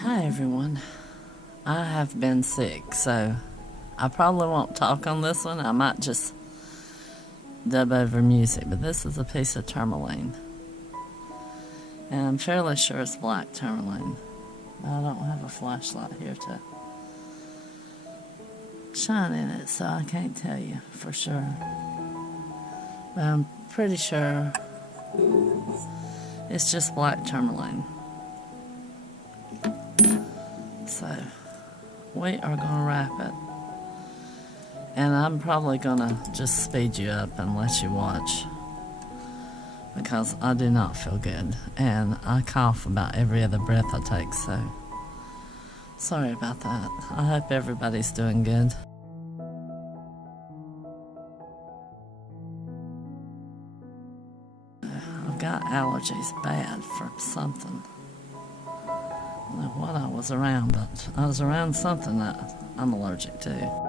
Hi everyone. I have been sick, so I probably won't talk on this one. I might just dub over music, but this is a piece of tourmaline. And I'm fairly sure it's black tourmaline. I don't have a flashlight here to shine in it, so I can't tell you for sure. But I'm pretty sure it's just black tourmaline. So we are going to wrap it. And I'm probably going to just speed you up and let you watch, because I do not feel good. And I cough about every other breath I take, so sorry about that. I hope everybody's doing good. I've got allergies bad from something. I don't know what I was around, but I was around something that I'm allergic to.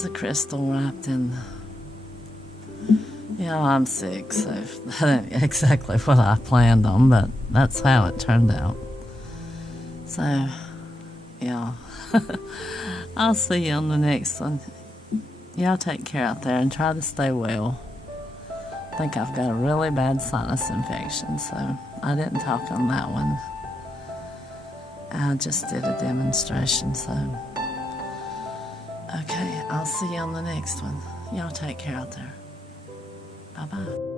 is a crystal wrapped in... You know, I'm sick, so that ain't exactly what I planned on, but that's how it turned out. So, yeah. I'll see you on the next one. Y'all take care out there and try to stay well. I think I've got a really bad sinus infection, so I didn't talk on that one. I just did a demonstration, so... Okay, I'll see you on the next one. Y'all take care out there. Bye-bye.